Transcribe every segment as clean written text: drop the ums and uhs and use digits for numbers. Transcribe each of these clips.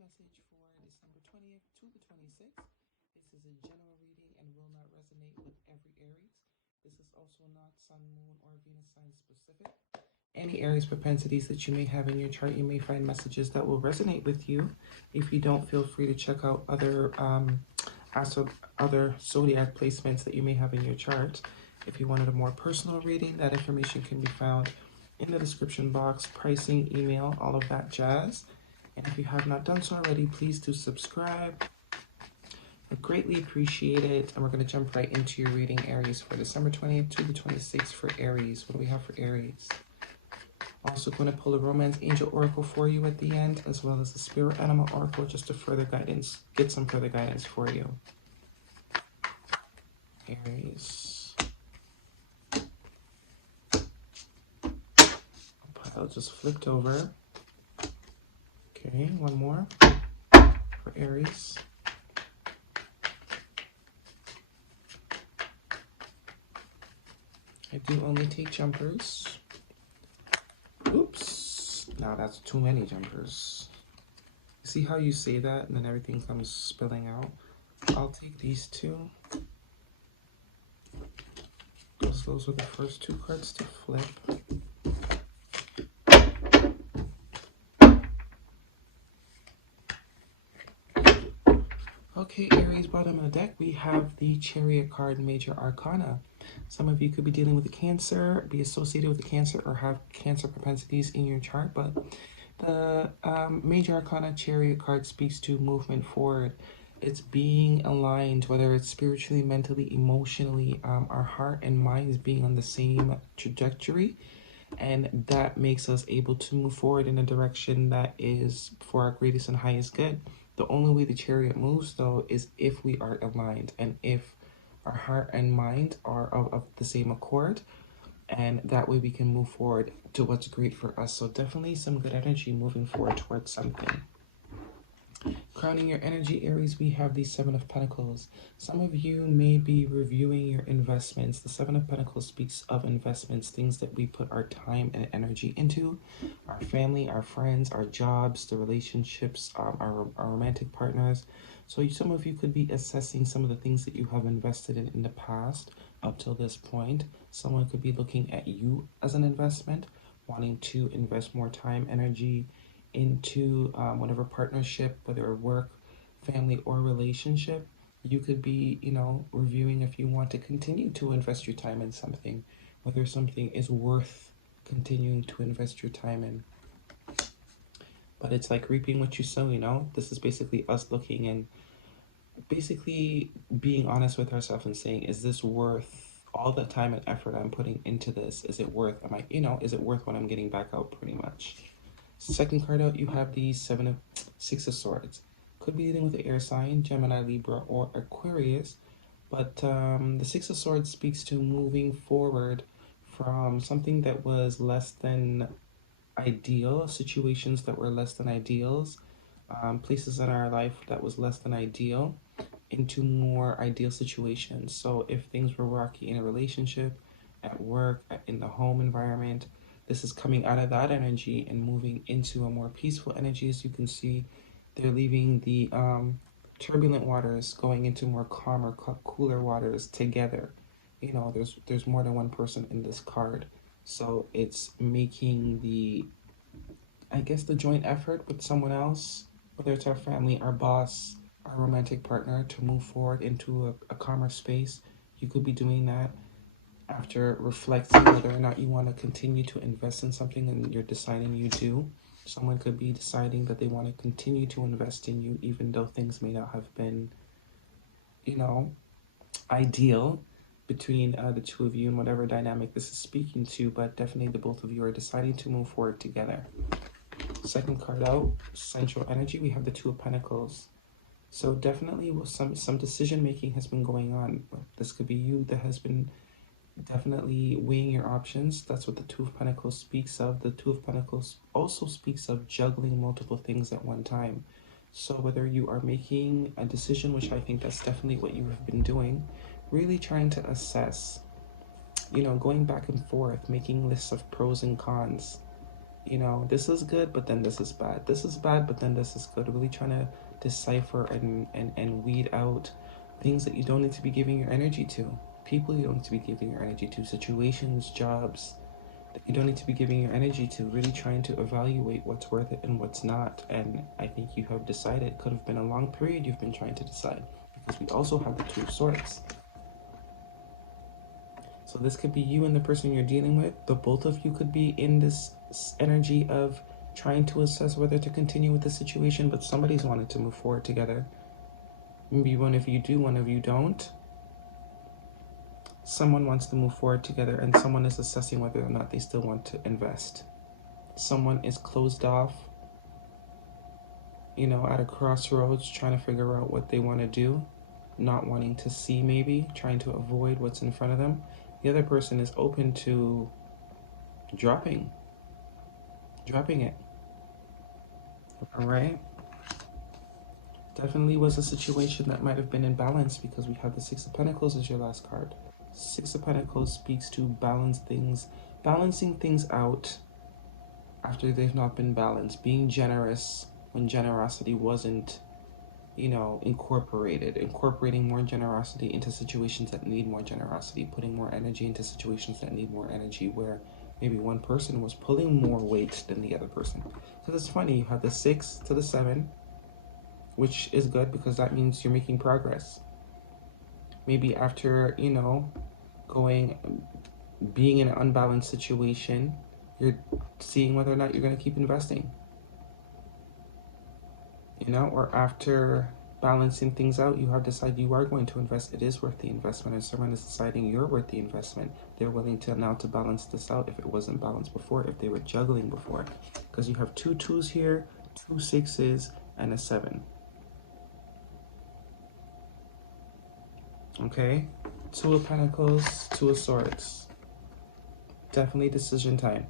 message for December 20th to the 26th. This is a general reading and will not resonate with every Aries. This is also not Sun, Moon, or Venus sign specific. Any Aries propensities that you may have in your chart, you may find messages that will resonate with you. If you don't, feel free to check out other Zodiac placements that you may have in your chart. If you wanted a more personal reading, that information can be found in the description box, pricing, email, all of that jazz. And if you have not done so already, please do subscribe. I greatly appreciate it. And we're going to jump right into your reading, Aries, for December 20th to the 26th for Aries. What do we have for Aries? Also going to pull a Romance Angel Oracle for you at the end, as well as the Spirit Animal Oracle, just to further guidance, get some further guidance for you. Aries. Pile just flipped over. Okay, one more for Aries. I do only take jumpers. Oops, now that's too many jumpers. See how you say that and then everything comes spilling out? I'll take these two. Those were the first two cards to flip. Okay, Aries, bottom of the deck, we have the Chariot card, Major Arcana. Some of you could be dealing with a Cancer, be associated with a Cancer, or have Cancer propensities in your chart. But the Major Arcana Chariot card speaks to movement forward. It's being aligned, whether it's spiritually, mentally, emotionally, our heart and mind is being on the same trajectory. And that makes us able to move forward in a direction that is for our greatest and highest good. The only way the Chariot moves, though, is if we are aligned and if our heart and mind are of the same accord. And that way we can move forward to what's great for us. So definitely some good energy moving forward towards something. Crowning your energy, Aries, we have the Seven of Pentacles. Some of you may be reviewing your investments. The Seven of Pentacles speaks of investments, things that we put our time and energy into, our family, our friends, our jobs, the relationships, our romantic partners. So some of you could be assessing some of the things that you have invested in the past up till this point. Someone could be looking at you as an investment, wanting to invest more time, energy, into whatever partnership, whether work, family, or relationship. You could be, reviewing if you want to continue to invest your time in something, whether something is worth continuing to invest your time in. But it's like reaping what you sow, This is basically us looking and basically being honest with ourselves and saying, is this worth all the time and effort I'm putting into this? Is it worth, is it worth what I'm getting back out, pretty much? Second card out, you have the Six of Swords. Could be dealing with the air sign, Gemini, Libra, or Aquarius. But the Six of Swords speaks to moving forward from something that was less than ideal, situations that were less than ideals, places in our life that was less than ideal, into more ideal situations. So if things were rocky in a relationship, at work, in the home environment, this is coming out of that energy and moving into a more peaceful energy. As you can see, they're leaving the turbulent waters, going into more calmer, cooler waters together. There's more than one person in this card. So it's making the joint effort with someone else, whether it's our family, our boss, our romantic partner, to move forward into a calmer space. You could be doing that after reflecting whether or not you want to continue to invest in something and you're deciding you do. Someone could be deciding that they want to continue to invest in you, even though things may not have been, ideal between the two of you and whatever dynamic this is speaking to, but definitely the both of you are deciding to move forward together. Second card out, Central Energy, we have the Two of Pentacles. So definitely some decision making has been going on. This could be you that has been definitely weighing your options. That's what the Two of Pentacles speaks of. The Two of Pentacles also speaks of juggling multiple things at one time. So whether you are making a decision, which I think that's definitely what you have been doing, really trying to assess, going back and forth, making lists of pros and cons, You know, this is good, but then this is bad. This is bad, but then this is good. Really trying to decipher and weed out things that you don't need to be giving your energy to. People you don't need to be giving your energy to. Situations, jobs that you don't need to be giving your energy to. Really trying to evaluate what's worth it and what's not. And I think you have decided. Could have been a long period you've been trying to decide. Because we also have the Two of Swords. So this could be you and the person you're dealing with. The both of you could be in this energy of trying to assess whether to continue with the situation, but somebody's wanted to move forward together. Maybe one of you do, one of you don't. Someone wants to move forward together and someone is assessing whether or not they still want to invest. Someone is closed off, you know, at a crossroads, trying to figure out what they want to do, not wanting to see, maybe trying to avoid what's in front of them. The other person is open to dropping it. All right. Definitely was a situation that might have been in balance because we have the Six of Pentacles as your last card. Six of Pentacles speaks to balancing things out after they've not been balanced, being generous when generosity wasn't, you know, incorporating more generosity into situations that need more generosity, putting more energy into situations that need more energy, where maybe one person was pulling more weight than the other person. So it's funny, you have the 6 to the 7, which is good because that means you're making progress. Maybe after, you know, being in an unbalanced situation, you're seeing whether or not you're going to keep investing. You know, or after balancing things out, you have decided you are going to invest. It is worth the investment, and someone is deciding you're worth the investment. They're willing to now to balance this out if it wasn't balanced before, if they were juggling before. Because you have 2 2s here, 2 6s, and a 7. Okay? 2 of Pentacles, 2 of Swords. Definitely decision time.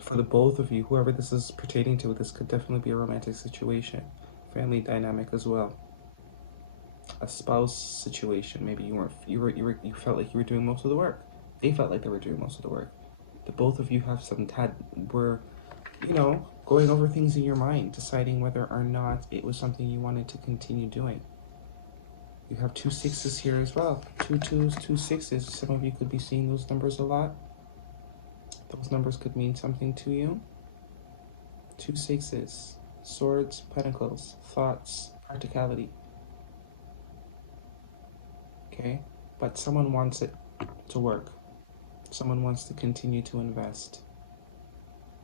For the both of you, whoever this is pertaining to, this could definitely be a romantic situation. Family dynamic as well. A spouse situation. Maybe you felt like you were doing most of the work. They felt like they were doing most of the work. The both of you have were, you know, going over things in your mind, deciding whether or not it was something you wanted to continue doing. You have 2 6s here as well. 2 2s, 2 6s. Some of you could be seeing those numbers a lot. Those numbers could mean something to you. 2 6s. Swords, Pentacles, thoughts, practicality. Okay? But someone wants it to work. Someone wants to continue to invest.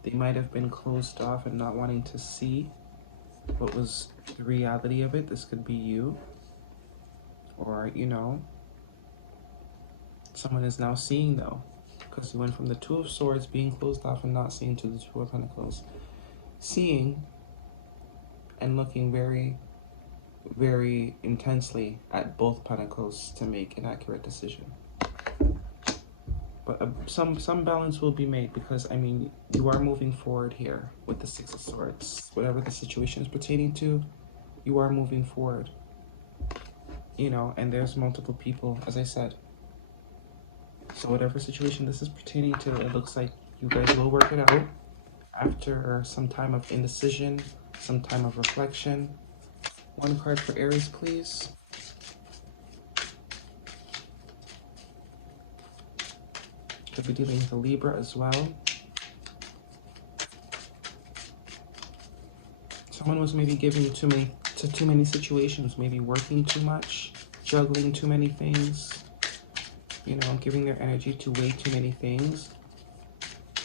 They might have been closed off and not wanting to see what was the reality of it. This could be you. Or, you know, someone is now seeing, though. Because you went from the 2 of Swords being closed off and not seeing to the 2 of Pentacles. Seeing and looking very, very intensely at both Pentacles to make an accurate decision. But some balance will be made because, I mean, you are moving forward here with the 6 of Swords. Whatever the situation is pertaining to, you are moving forward. You know, and there's multiple people, as I said. So whatever situation this is pertaining to, it looks like you guys will work it out after some time of indecision, some time of reflection. One card for Aries, please. Could be dealing with a Libra as well. Someone was maybe giving too many situations, maybe working too much, juggling too many things, you know, giving their energy to way too many things.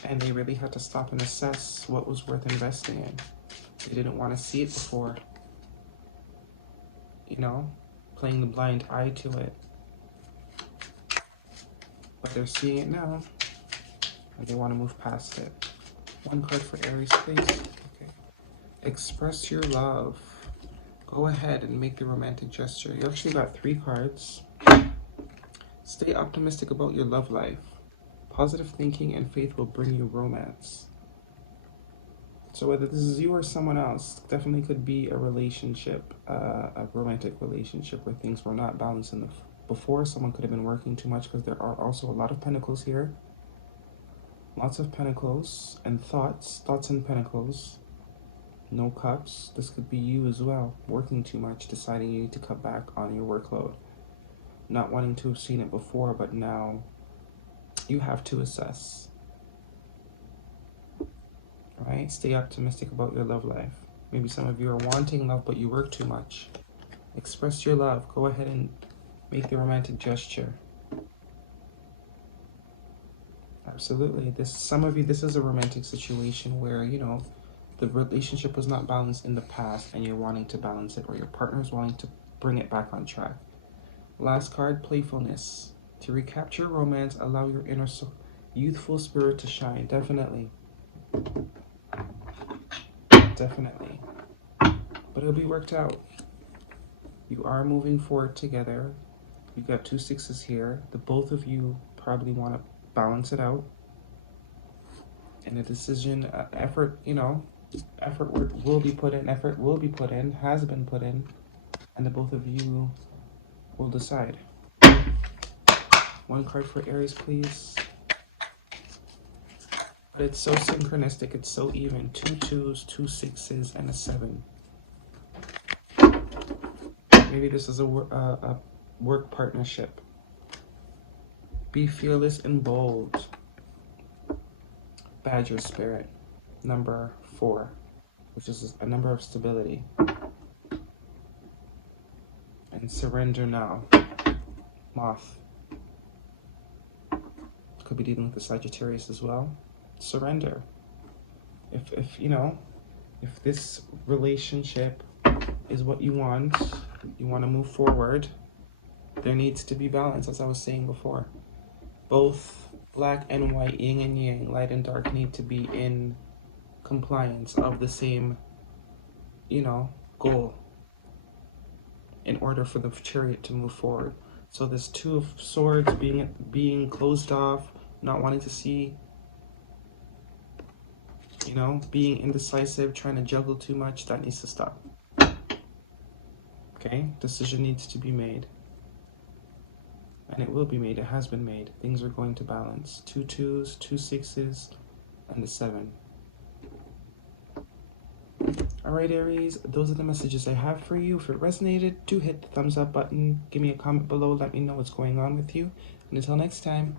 And they really had to stop and assess what was worth investing in. They didn't want to see it before, you know, playing the blind eye to it. But they're seeing it now, and they want to move past it. One card for Aries, please. Okay. Express your love. Go ahead and make the romantic gesture. You actually got 3 cards. Stay optimistic about your love life. Positive thinking and faith will bring you romance. So whether this is you or someone else, definitely could be a relationship, a romantic relationship where things were not balanced before. Someone could have been working too much because there are also a lot of pentacles here. Lots of pentacles and thoughts and pentacles. No cups. This could be you as well, working too much, deciding you need to cut back on your workload. Not wanting to have seen it before, but now you have to assess. Right? Stay optimistic about your love life. Maybe some of you are wanting love, but you work too much. Express your love. Go ahead and make the romantic gesture. Absolutely. Some of you, this is a romantic situation where, you know, the relationship was not balanced in the past and you're wanting to balance it, or your partner is wanting to bring it back on track. Last card, playfulness. To recapture romance, allow your inner youthful spirit to shine. Definitely. Definitely. But it'll be worked out. You are moving forward together. You've got 2 6s here. The both of you probably want to balance it out. And a decision, effort, you know, effort will be put in, has been put in, and the both of you will decide. One card for Aries, please. But it's so synchronistic, it's so even. 2 2s, 2 6s, and a 7. Maybe this is a work partnership. Be fearless and bold. Badger spirit, number 4, which is a number of stability. And surrender now. Moth. Could be dealing with the Sagittarius as well. Surrender. If you know, if this relationship is what you want to move forward, there needs to be balance, as I was saying before. Both black and white, yin and yang, light and dark, need to be in compliance of the same, you know, goal in order for the Chariot to move forward. So this 2 of Swords being closed off, not wanting to see, you know, being indecisive, trying to juggle too much, that needs to stop. Okay, decision needs to be made. And it will be made, it has been made. Things are going to balance. 2 2s, 2 6s, and a 7. Alright, Aries, those are the messages I have for you. If it resonated, do hit the thumbs up button. Give me a comment below, let me know what's going on with you. And until next time.